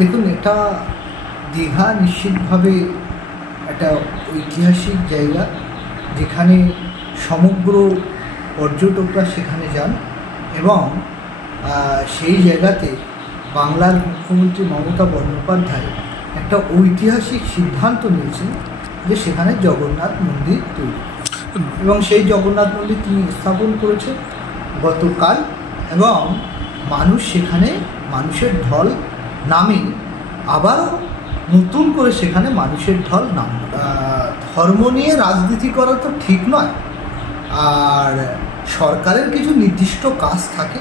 দেখুন, এটা দীঘা নিশ্চিতভাবে একটা ঐতিহাসিক জায়গা, যেখানে সমগ্র পর্যটকরা সেখানে যান এবং সেই জায়গাতে বাংলার মুখ্যমন্ত্রী মমতা বন্দ্যোপাধ্যায় একটা ঐতিহাসিক সিদ্ধান্ত নিয়েছেন যে সেখানে জগন্নাথ মন্দির তৈরি, এবং সেই জগন্নাথ মন্দির তিনি স্থাপন করেছেন গতকাল, এবং মানুষ সেখানে মানুষের ঢল নামে আবারও নতুন করে সেখানে মানুষের ঢল নাম। ধর্ম নিয়ে রাজনীতি করা তো ঠিক নয়, আর সরকারের কিছু নির্দিষ্ট কাজ থাকে,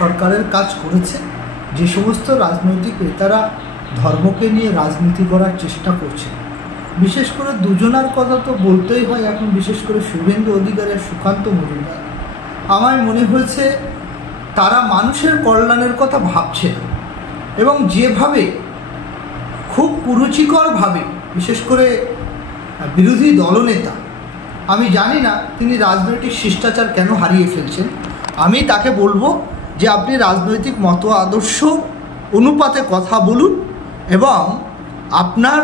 সরকারের কাজ করেছে। যে সমস্ত রাজনৈতিক নেতারা ধর্মকে নিয়ে রাজনীতি করার চেষ্টা করছে, বিশেষ করে দুজনার কথা তো বলতেই হয় এখন, বিশেষ করে শুভেন্দু অধিকারী আর সুকান্ত মজুমদার। আমার মনে হয়েছে তারা মানুষের কল্যাণের কথা ভাবছে না, এবং যেভাবে খুব কুরুচিকরভাবে, বিশেষ করে বিরোধী দলনেতা, আমি জানি না তিনি রাজনৈতিক শিষ্টাচার কেন হারিয়ে ফেলছেন। আমি তাকে বলবো যে আপনি রাজনৈতিক মত আদর্শ অনুপাতে কথা বলুন, এবং আপনার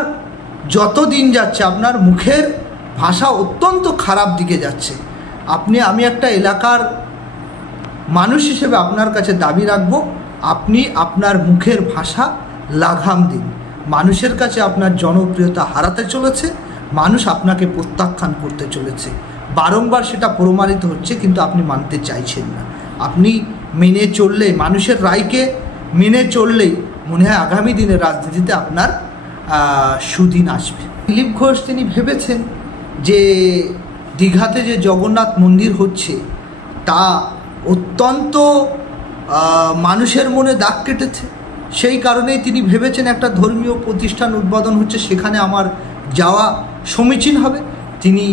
যত দিন যাচ্ছে আপনার মুখের ভাষা অত্যন্ত খারাপ দিকে যাচ্ছে। আমি একটা এলাকার মানুষ হিসেবে আপনার কাছে দাবি রাখবো, আপনি আপনার মুখের ভাষা লাগাম দিন। মানুষের কাছে আপনার জনপ্রিয়তা হারাতে চলেছে, মানুষ আপনাকে প্রত্যাখ্যান করতে চলেছে, বারংবার সেটা প্রমাণিত হচ্ছে, কিন্তু আপনি মানতে চাইছেন না। আপনি মেনে চললে, মানুষের রায়কে মেনে চললেই মনে হয় আগামী দিনের রাজনীতিতে আপনার সুদিন আসবে। দিলীপ ঘোষ তিনি ভেবেছেন যে দীঘাতে যে জগন্নাথ মন্দির হচ্ছে তা অত্যন্ত মানুষের মনে দাগ কেটেছে, সেই কারণেই তিনি ভেবেছেন একটা ধর্মীয় প্রতিষ্ঠান উদ্বোধন হচ্ছে, সেখানে আমার যাওয়া সমীচীন হবে। তিনি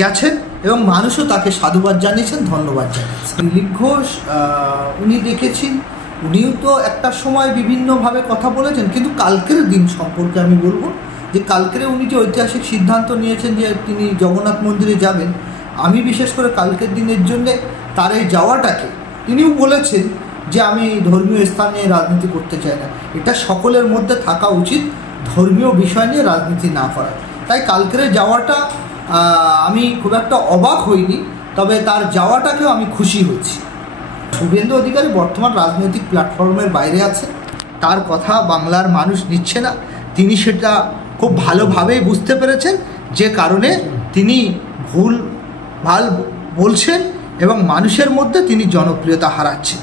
গেছেন এবং মানুষও তাকে সাধুবাদ জানিয়েছেন, ধন্যবাদ জানিয়েছেন। দিলীপ ঘোষ উনি দেখেছেন, উনিও তো একটা সময় বিভিন্নভাবে কথা বলেছেন, কিন্তু কালকের দিন সম্পর্কে আমি বলবো যে কালকের উনি যে ঐতিহাসিক সিদ্ধান্ত নিয়েছেন যে তিনি জগন্নাথ মন্দিরে যাবেন, আমি বিশেষ করে কালকের দিনের জন্যে তার এই যাওয়াটাকে, তিনিও বলেছেন যে আমি ধর্মীয় স্থান নিয়ে রাজনীতি করতে চাই না, এটা সকলের মধ্যে থাকা উচিত ধর্মীয় বিষয় নিয়ে রাজনীতি না করা। তাই কালকের যাওয়াটা আমি খুব একটা অবাক হইনি, তবে তার যাওয়াটাকেও আমি খুশি হয়েছি। শুভেন্দু অধিকারী বর্তমান রাজনৈতিক প্ল্যাটফর্মের বাইরে আছে, তার কথা বাংলার মানুষ নিচ্ছে না, তিনি সেটা খুব ভালোভাবেই বুঝতে পেরেছেন, যে কারণে তিনি ভুল ভাল বলছেন এবং মানুষের মধ্যে তিনি জনপ্রিয়তা হারাচ্ছেন।